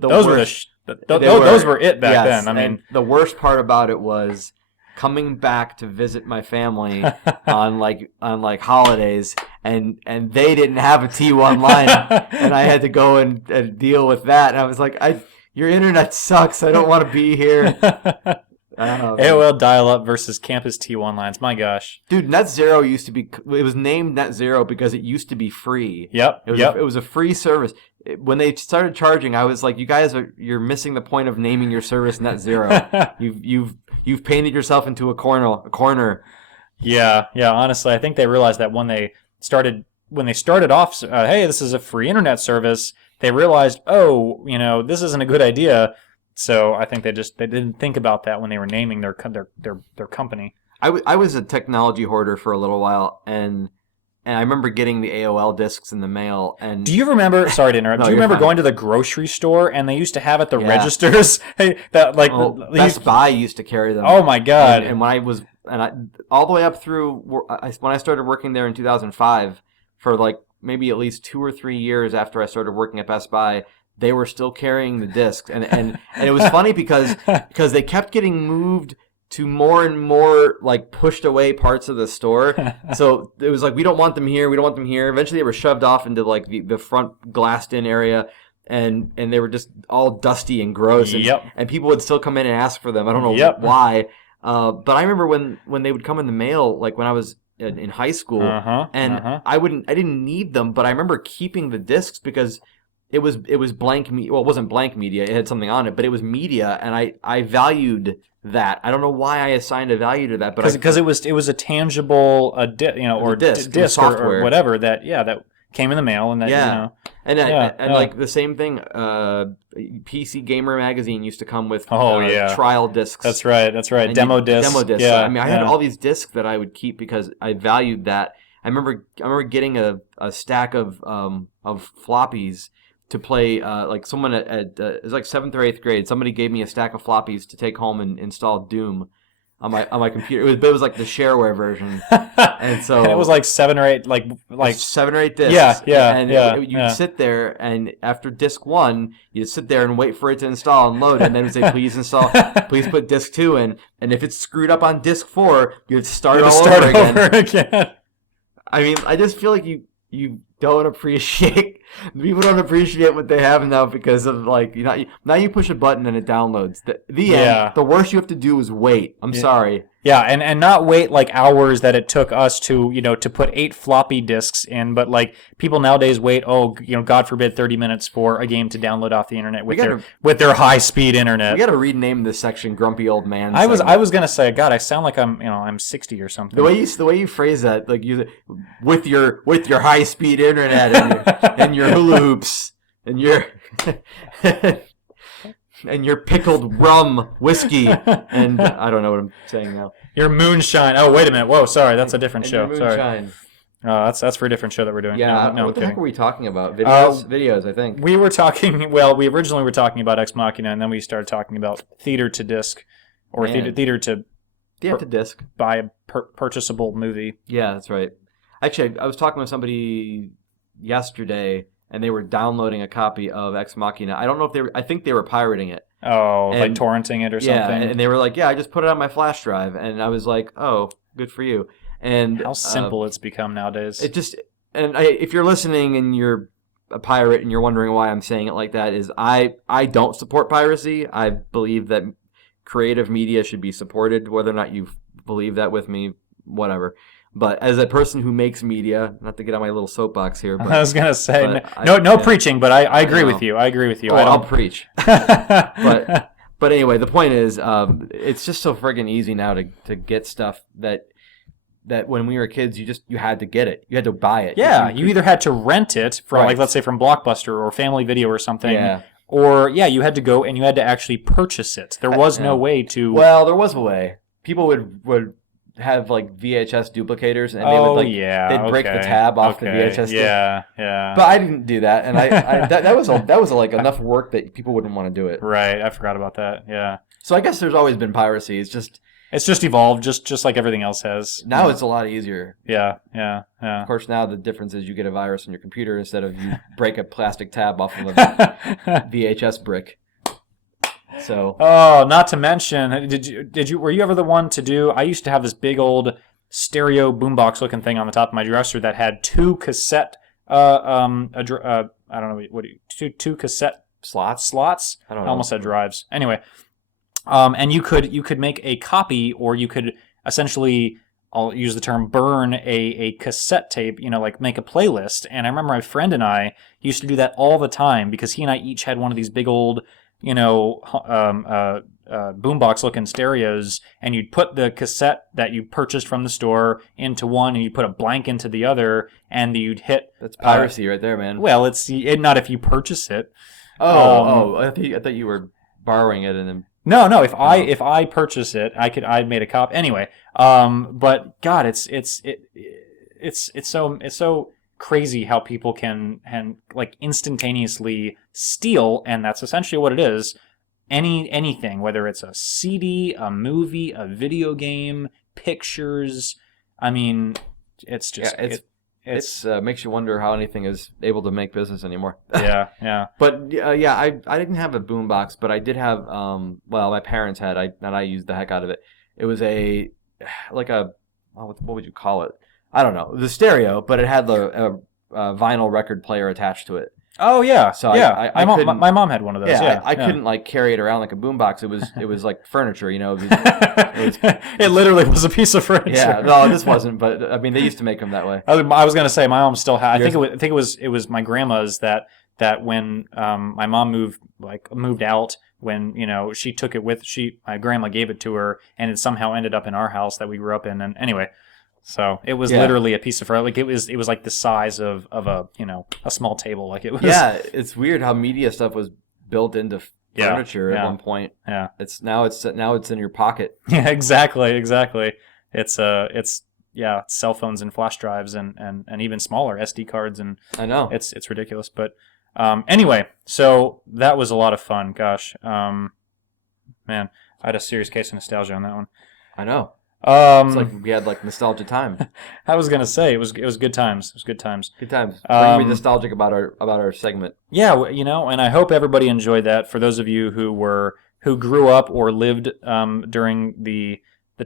those were it back yes, then. I mean, and the worst part about it was coming back to visit my family on holidays, and they didn't have a T1 line, and I had to go and deal with that. And I was like, your internet sucks. I don't want to be here. AOL dial-up versus campus T1 lines. My gosh, dude, Net Zero used to be. It was named Net Zero because it used to be free. Yep. It was a free service. When they started charging, I was like, you guys you're missing the point of naming your service Net Zero. You've painted yourself into a corner. Yeah. Honestly, I think they realized that when they started off, hey, this is a free internet service. They realized, oh, this isn't a good idea. So I think they didn't think about that when they were naming their company. I was a technology hoarder for a little while, and I remember getting the AOL discs in the mail. And do you remember? Sorry to interrupt. No, do you remember fine. going to the grocery store and they used to have at the registers? Hey, that Best Buy used to carry them. Oh my God! And when I all the way up through when I started working there in 2005, for maybe at least 2 or 3 years after I started working at Best Buy, they were still carrying the discs, and it was funny because they kept getting moved to more and more pushed away parts of the store. So it was we don't want them here, we don't want them here. Eventually they were shoved off into the front glassed in area, and they were just all dusty and gross. And, yep. And people would still come in and ask for them. I don't know why. But I remember when they would come in the mail, when I was in high school, I didn't need them, but I remember keeping the discs because it was blank media. Well, it wasn't blank media. It had something on it, but it was media, and I valued that. I don't know why I assigned a value to that, but because it was a tangible disc software or whatever that came in the mail, and that the same thing. PC Gamer magazine used to come with trial discs. That's right. Demo discs. Yeah, I mean, I had all these discs that I would keep because I valued that. I remember getting a stack of floppies to play, someone it was 7th or 8th grade. Somebody gave me a stack of floppies to take home and install Doom on my computer. It was the shareware version, and so and it was 7 or 8 7 or 8 discs. You'd sit there, and after disc 1, you'd sit there and wait for it to install and load, and then it would say, "Please install. Please put disc 2 in." And if it's screwed up on disc 4, you'd start over again. I mean, I just feel like you don't appreciate. People don't appreciate what they have now because of now you push a button and it downloads. The end. The worst you have to do is wait. I'm sorry. Yeah, and not wait hours that it took us to to put 8 floppy disks in, but people nowadays wait God forbid 30 minutes for a game to download off the internet with their high speed internet. We got to rename this section "Grumpy Old Man." I was gonna say, God, I sound like I'm 60 or something. The way you phrase that, with your high speed internet and your hula hoops and your and your pickled rum whiskey, and I don't know what I'm saying now. Your moonshine. Oh, wait a minute. Whoa, sorry, that's a different show. Moonshine. Sorry. That's for a different show that we're doing. Yeah. No, what the I'm heck were we talking about? Videos, I think. We were talking. Well, we originally were talking about Ex Machina, and then we started talking about theater to disc, or theater to disc. Buy a purchasable movie. Yeah, that's right. Actually, I was talking with somebody yesterday, and they were downloading a copy of Ex Machina. I don't know if I think they were pirating it. Oh, torrenting it or something. Yeah, and they were like, "Yeah, I just put it on my flash drive," and I was like, "Oh, good for you." And how simple it's become nowadays. If you're listening and you're a pirate and you're wondering why I'm saying it like that, is I don't support piracy. I believe that creative media should be supported, whether or not you believe that with me, whatever. But as a person who makes media, not to get on my little soapbox here, but I was gonna say no preaching, but I agree with you. I agree with you. Oh, I'll preach. but anyway, the point is, it's just so friggin' easy now to get stuff that when we were kids, you had to get it. You had to buy it. Yeah, you either had to rent it from let's say from Blockbuster or Family Video or something. Yeah. Or you had to go and you had to actually purchase it. There was no way to. Well, there was a way. People would have VHS duplicators, and they would they'd break the tab off the VHS. Yeah. But I didn't do that, and that was enough work that people wouldn't want to do it. Right, I forgot about that. Yeah. So I guess there's always been piracy. It's just evolved, just like everything else has. Now it's a lot easier. Yeah. Of course, now the difference is you get a virus on your computer instead of you break a plastic tab off of a VHS brick. So Oh, not to mention, were you ever the one to do? I used to have this big old stereo boombox looking thing on the top of my dresser that had two cassette, I don't know what do you, two cassette slots. I don't I know. almost said drives. Anyway, and you could make a copy, or you could essentially, I'll use the term, burn a cassette tape, like make a playlist. And I remember my friend and I used to do that all the time because he and I each had one of these big old, boombox looking stereos, and you'd put the cassette that you purchased from the store into one, and you put a blank into the other, and you'd hit. That's piracy right there, man. Well, it's not if you purchase it. I thought you were borrowing it and then. No. If I purchase it, I made a copy anyway. But God, it's so crazy how people can like instantaneously steal, and that's essentially what it is. Anything, whether it's a CD, a movie, a video game, pictures. I mean, it's just It's makes you wonder how anything is able to make business anymore. Yeah. But I didn't have a boombox, but I did have my parents had. I used the heck out of it. It was what would you call it? I don't know, the stereo, but it had the vinyl record player attached to it. Oh yeah. So yeah. I my mom had one of those. Yeah, I couldn't like carry it around like a boombox. It was like furniture, It literally was a piece of furniture. Yeah, no, this wasn't, but I mean they used to make them that way. I was gonna say my mom still had. I think it was my grandma's that when my mom moved out, when she took it with my grandma gave it to her, and it somehow ended up in our house that we grew up in. And anyway, so it was literally a piece of furniture. Like it was like the size of a a small table. Like it was. Yeah, it's weird how media stuff was built into furniture at one point. Yeah, it's now in your pocket. Yeah, exactly. It's cell phones and flash drives and even smaller SD cards, and I know it's ridiculous. But anyway, so that was a lot of fun. Gosh, man, I had a serious case of nostalgia on that one. I know. It's like we had like nostalgia time. I was gonna say it was good times. It was good times. Good times. We're gonna be nostalgic about our segment. Yeah, and I hope everybody enjoyed that. For those of you who grew up or lived during the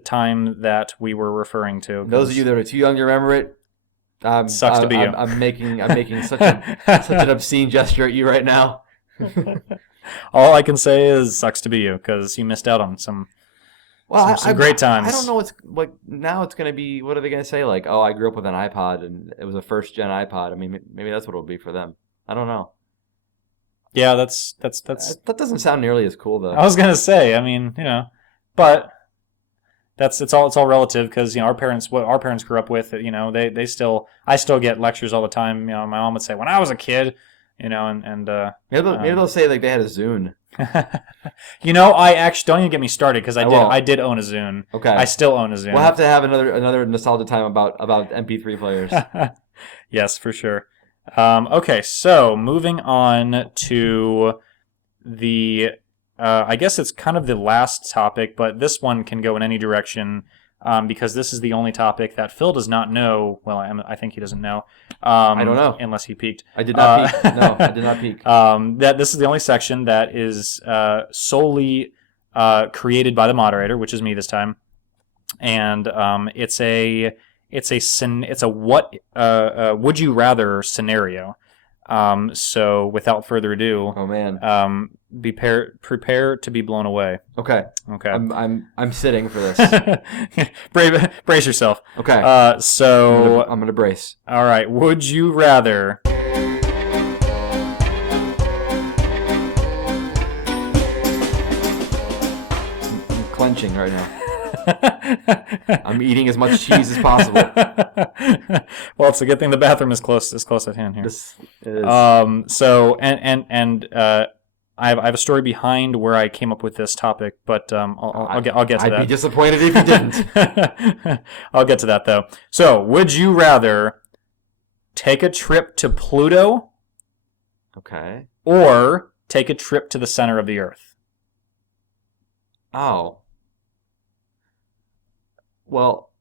time that we were referring to. Those of you that are too young to remember it, sucks to be you. I'm making such an obscene gesture at you right now. All I can say is sucks to be you, because you missed out on some great times. I don't know what's like now. It's gonna be, what are they gonna say? Like, oh, I grew up with an iPod and it was a first gen iPod. I mean, maybe that's what it'll be for them. I don't know. Yeah, that's that doesn't sound nearly as cool though. I was gonna say, I mean, but it's all relative, because what our parents grew up with, I still get lectures all the time. My mom would say when I was a kid, and maybe they'll say like they had a Zune. I actually, don't even get me started, because I did own a Zune. Okay, I still own a Zune. We'll have to have another nostalgia time about MP3 players. Yes, for sure. Okay, so moving on to the I guess it's kind of the last topic, but this one can go in any direction, because this is the only topic that Phil does not know. Well, I think he doesn't know. I don't know. Unless he peeked. I did not peek. No, I did not peek. That this is the only section that is solely created by the moderator, which is me this time. And it's a what would you rather scenario. So without further ado, oh man, prepare to be blown away. Okay. I'm sitting for this. Brace yourself. Okay. So I'm gonna brace. All right. Would you rather? I'm clenching right now. I'm eating as much cheese as possible. Well, it's a good thing the bathroom is close at hand here. This is. So I have a story behind where I came up with this topic, but I'll get to that. I'd be disappointed if you didn't. I'll get to that though. So, would you rather take a trip to Pluto? Okay. Or take a trip to the center of the Earth? Oh. Well,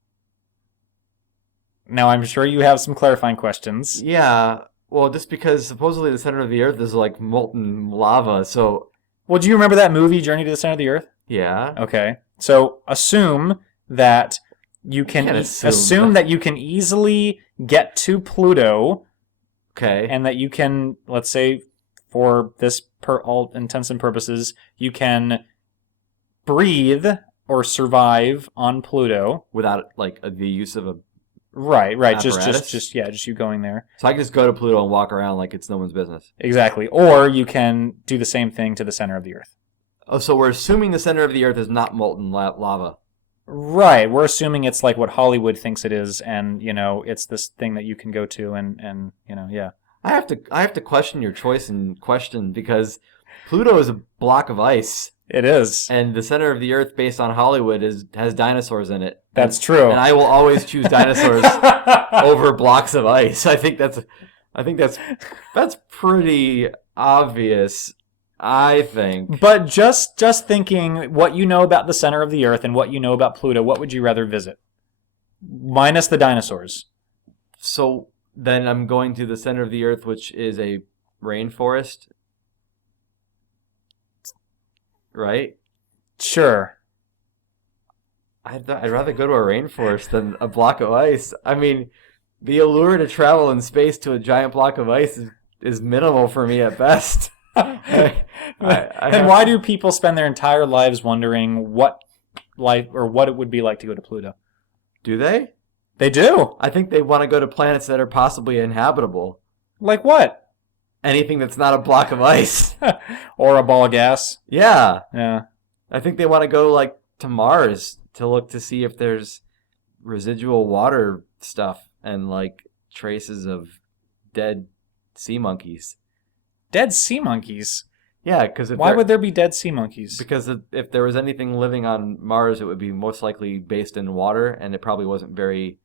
now I'm sure you have some clarifying questions. Yeah. Well, just because supposedly the center of the Earth is like molten lava, so Well, do you remember that movie, Journey to the Center of the Earth? Yeah. Okay. So assume that you can can't assume assume that you can easily get to Pluto, Okay. and that you can, let's say, for this all intents and purposes, you can breathe or survive on Pluto. Without like the use of a. Right. Apparatus? Just you going there. So I can just go to Pluto and walk around like it's no one's business. Exactly. Or you can do the same thing to the center of the Earth. Oh, so we're assuming the center of the Earth is not molten lava. Right. We're assuming it's like what Hollywood thinks it is, and it's this thing that you can go to, and yeah. I have to question your choice in question because Pluto is a block of ice, It is. and the center of the Earth, based on Hollywood, has dinosaurs in it. That's true. And I will always choose dinosaurs over blocks of ice. I think that's pretty obvious. I think. But just thinking what you know about the center of the Earth and what you know about Pluto, what would you rather visit? Minus the dinosaurs. So then I'm going to the center of the Earth, which is a rainforest, right? Sure. I'd rather go to a rainforest than a block of ice. I mean, the allure to travel in space to a giant block of ice is minimal for me at best. And why do people spend their entire lives wondering what it would be like to go to Pluto? Do they? They do. I think they want to go to planets that are possibly inhabitable. Like what? Anything that's not a block of ice. Or a ball of gas. Yeah. Yeah. I think they want to go like to Mars to look to see if there's residual water stuff and like traces of dead sea monkeys. Dead sea monkeys? Yeah, because why would there be dead sea monkeys? Because if there was anything living on Mars, it would be most likely based in water, and it probably wasn't very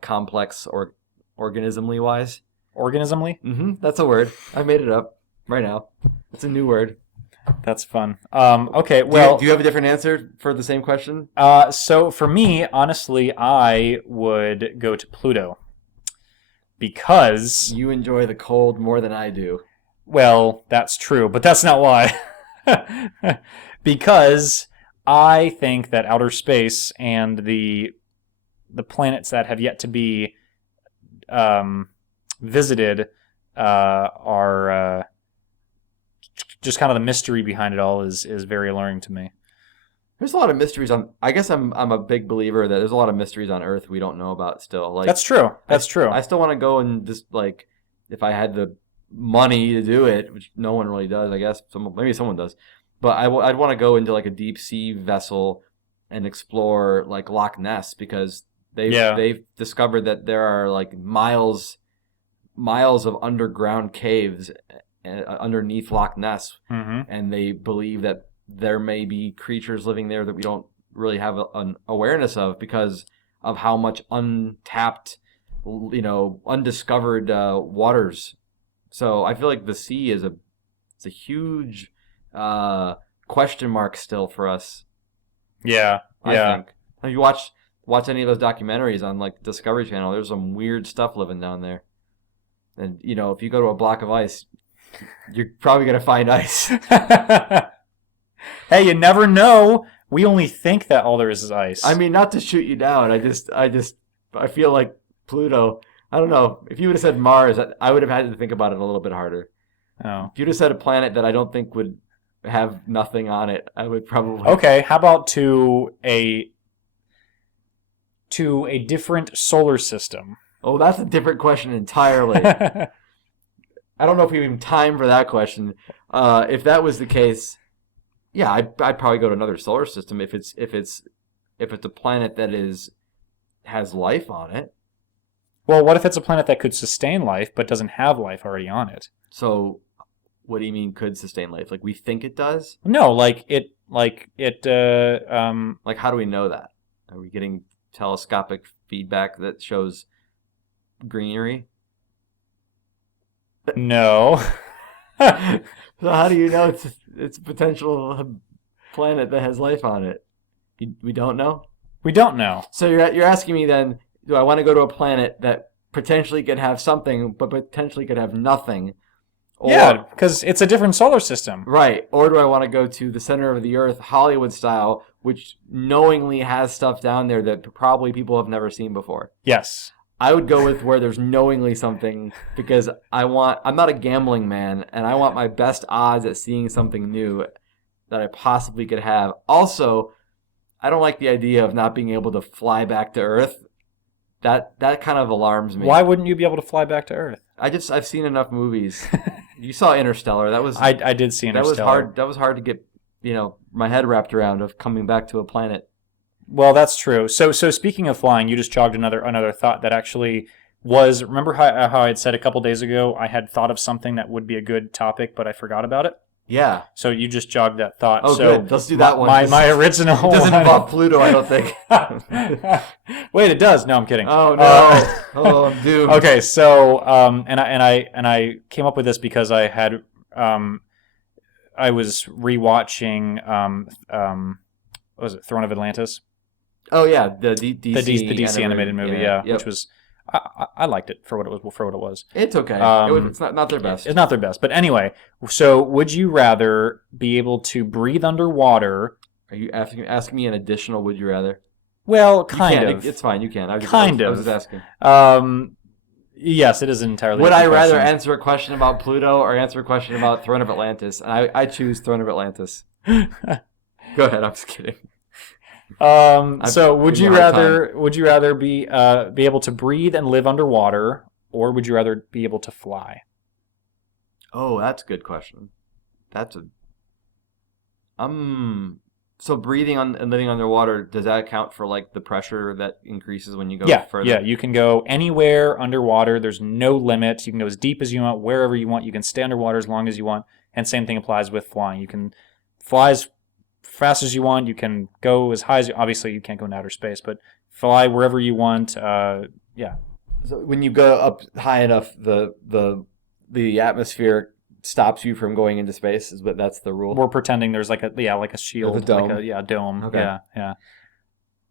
complex or organismly wise. Organismly? Mm-hmm. That's a word. I made it up right now. It's a new word. That's fun. Okay, well... Do you have a different answer for the same question? So for me, honestly, I would go to Pluto. Because... You enjoy the cold more than I do. Well, that's true, but that's not why. Because I think that outer space and the planets that have yet to be visited are just kind of the mystery behind it all is very alluring to me. There's a lot of mysteries on. I guess I'm a big believer that there's a lot of mysteries on Earth we don't know about still. Like that's true. That's true. I still want to go and just like if I had the money to do it, which no one really does. I guess maybe someone does, but I'd want to go into like a deep sea vessel and explore like Loch Ness because they've discovered that there are like miles of underground caves underneath Loch Ness, and they believe that there may be creatures living there that we don't really have an awareness of because of how much untapped, undiscovered waters. So I feel like the sea is a huge question mark still for us. Yeah, I think. If you watch any of those documentaries on like Discovery Channel, there's some weird stuff living down there. And if you go to a block of ice, you're probably gonna find ice. Hey, you never know. We only think that all there is ice. I mean, not to shoot you down. I feel like Pluto. I don't know. If you would have said Mars, I would have had to think about it a little bit harder. Oh. If you'd have said a planet that I don't think would have nothing on it, I would probably. Okay, how about to a different solar system? Oh, that's a different question entirely. I don't know if we have even time for that question. If that was the case, yeah, I'd probably go to another solar system if it's a planet that has life on it. Well, what if it's a planet that could sustain life but doesn't have life already on it? So, what do you mean could sustain life? Like we think it does? No, like it. Like how do we know that? Are we getting telescopic feedback that shows greenery? No. So how do you know it's a potential planet that has life on it? We don't know? We don't know. So you're asking me then, do I want to go to a planet that potentially could have something, but potentially could have nothing? Or, Yeah, because it's a different solar system. Right. Or do I want to go to the center of the earth, Hollywood style, which knowingly has stuff down there that probably people have never seen before? Yes. I would go with where there's knowingly something because I'm not a gambling man and I want my best odds at seeing something new that I possibly could have. Also, I don't like the idea of not being able to fly back to Earth. That kind of alarms me. Why wouldn't you be able to fly back to Earth? I've seen enough movies. You saw Interstellar. That was I did see Interstellar. That was hard to get, my head wrapped around of coming back to a planet. Well, that's true. So speaking of flying, you just jogged another thought that actually was. Remember how I had said a couple days ago I had thought of something that would be a good topic, but I forgot about it. Yeah. So you just jogged that thought. Oh, so good. Let's do that one. My original. It doesn't involve Pluto, I don't think. Wait, it does. No, I'm kidding. Oh no! Oh, I'm doomed. Okay, so and I came up with this because I had I was rewatching what was it, Throne of Atlantis? Oh yeah, the DC animated movie, yeah, yep. which was I liked it for what it was. It's okay. It's not their best. It's not their best, but anyway. So, would you rather be able to breathe underwater? Are you asking me an additional? Would you rather? Well, kind of. It's fine. You can. I was just asking. Yes, it is entirely. Would I rather answer a question about Pluto or answer a question about Throne of Atlantis? And I choose Throne of Atlantis. Go ahead. I'm just kidding. So would you rather be able to breathe and live underwater, or would you rather be able to fly? Oh, that's a good question. So breathing and living underwater, does that account for like the pressure that increases when you go further? Yeah, you can go anywhere underwater. There's no limit. You can go as deep as you want, wherever you want. You can stay underwater as long as you want. And same thing applies with flying. You can fly as fast as you want. You can go as high as obviously you can't go into outer space, but fly wherever you want. Yeah. So when you go up high enough, the atmosphere stops you from going into space. That's the rule. We're pretending there's like a shield, a dome. like a dome. Okay. Yeah.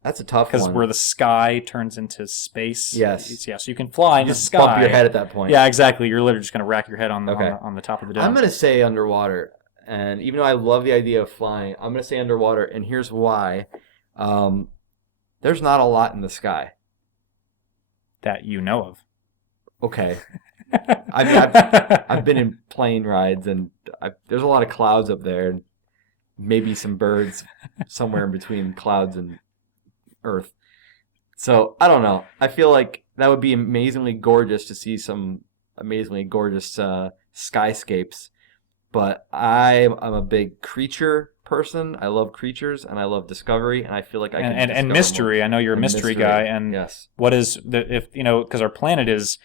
That's a tough one. Because where the sky turns into space. Yes. Yeah. So you can fly in the sky. Bump your head at that point. Yeah, exactly. You're literally just going to rack your head on the top of the dome. I'm going to say underwater. And even though I love the idea of flying, I'm going to say underwater. And here's why. There's not a lot in the sky. That you know of. Okay. I've been in plane rides, and there's a lot of clouds up there, and maybe some birds somewhere in between clouds and Earth. So, I don't know. I feel like that would be amazingly gorgeous to see some amazingly gorgeous skyscapes. But I'm a big creature person. I love creatures and I love discovery, and I feel like I can and mystery. I know you're a mystery guy. And yes. What is because our planet is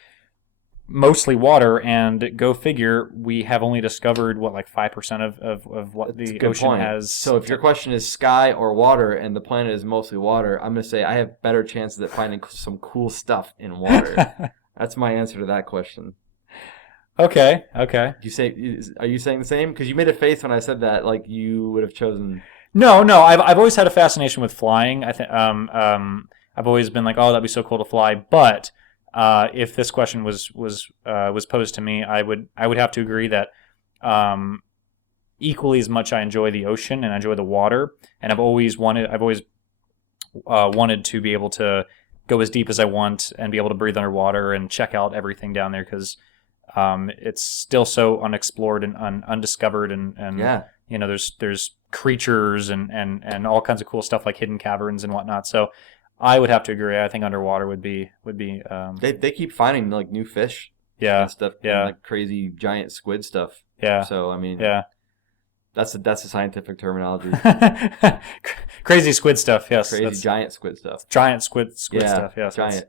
mostly water, and go figure, we have only discovered like 5% of what the ocean has. So if your question is sky or water, and the planet is mostly water, I'm going to say I have better chances at finding some cool stuff in water. That's my answer to that question. Okay. Are you saying the same? Because you made a face when I said that, like you would have chosen. No. I've always had a fascination with flying. I think I've always been like, oh, that'd be so cool to fly. But if this question was posed to me, I would have to agree that equally as much I enjoy the ocean and I enjoy the water, and I've always wanted to be able to go as deep as I want and be able to breathe underwater and check out everything down there, because it's still so unexplored and undiscovered, and yeah. There's creatures and all kinds of cool stuff like hidden caverns and whatnot. So I would have to agree. I think underwater would be. They keep finding like new fish. Yeah. And stuff. Yeah. And, like crazy giant squid stuff. Yeah. So I mean. Yeah. That's a scientific terminology. Crazy squid stuff. Yes. Giant squid stuff. Giant squid stuff. Yes. Giant.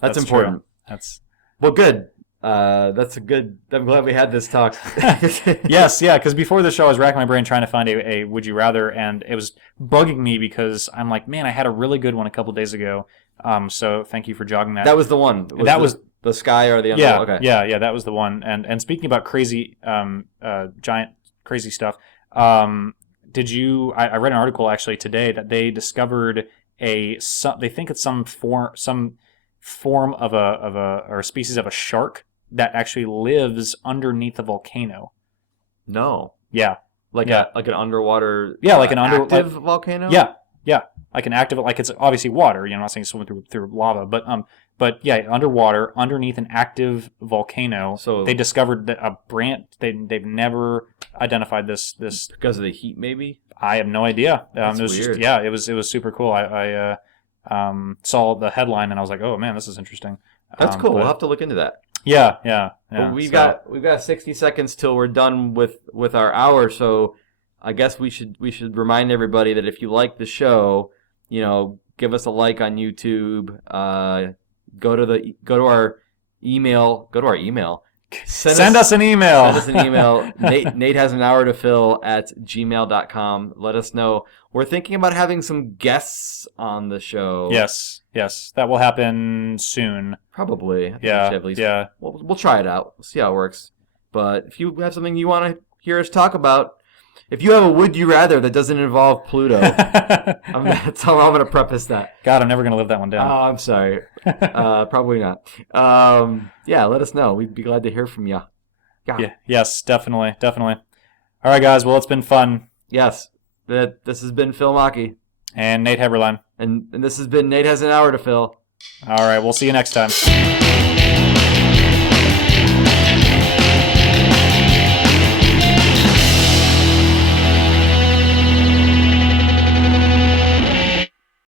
That's important. True. Well, good. That's a good. I'm glad we had this talk. Yes, yeah. Because before the show, I was racking my brain trying to find a would you rather, and it was bugging me because I'm like, man, I had a really good one a couple days ago. So thank you for jogging that. That was the one. Was the sky or the yeah. Okay. Yeah. That was the one. And speaking about crazy, giant crazy stuff. Did you? I read an article actually today that they discovered they think it's some form of a species of a shark that actually lives underneath a volcano. No. Yeah. Like Yeah. like an underwater Like an active volcano? Yeah. Like an active, like it's obviously water. I'm not saying swimming through lava, but yeah, underwater, underneath an active volcano. So they discovered that a branch. They've never identified this. Because of the heat, maybe? I have no idea. That's it was weird. it was super cool. I saw the headline and I was like, oh man, this is interesting. That's cool. But, We'll have to look into that. Yeah. But we've got 60 seconds till we're done with our hour, so I guess we should remind everybody that if you like the show, give us a like on YouTube. Go to our email. Send us an email. Send us an email. natehasanhourtophil@gmail.com. Let us know. We're thinking about having some guests on the show. Yes, that will happen soon. Probably. I think we Yeah, should at least, yeah. We'll try it out. We'll see how it works. But if you have something you want to hear us talk about, if you have a would you rather that doesn't involve Pluto, that's how I'm going to preface that. God, I'm never going to live that one Oh, down. I'm sorry. Probably not. Yeah, let us know. We'd be glad to hear from you. Yeah. Yes, definitely. All right, guys. Well, it's been fun. Yes. This has been Phil Mackey. And Nate Heberlein. And this has been Nate Has an Hour to Fill. All right, we'll see you next time.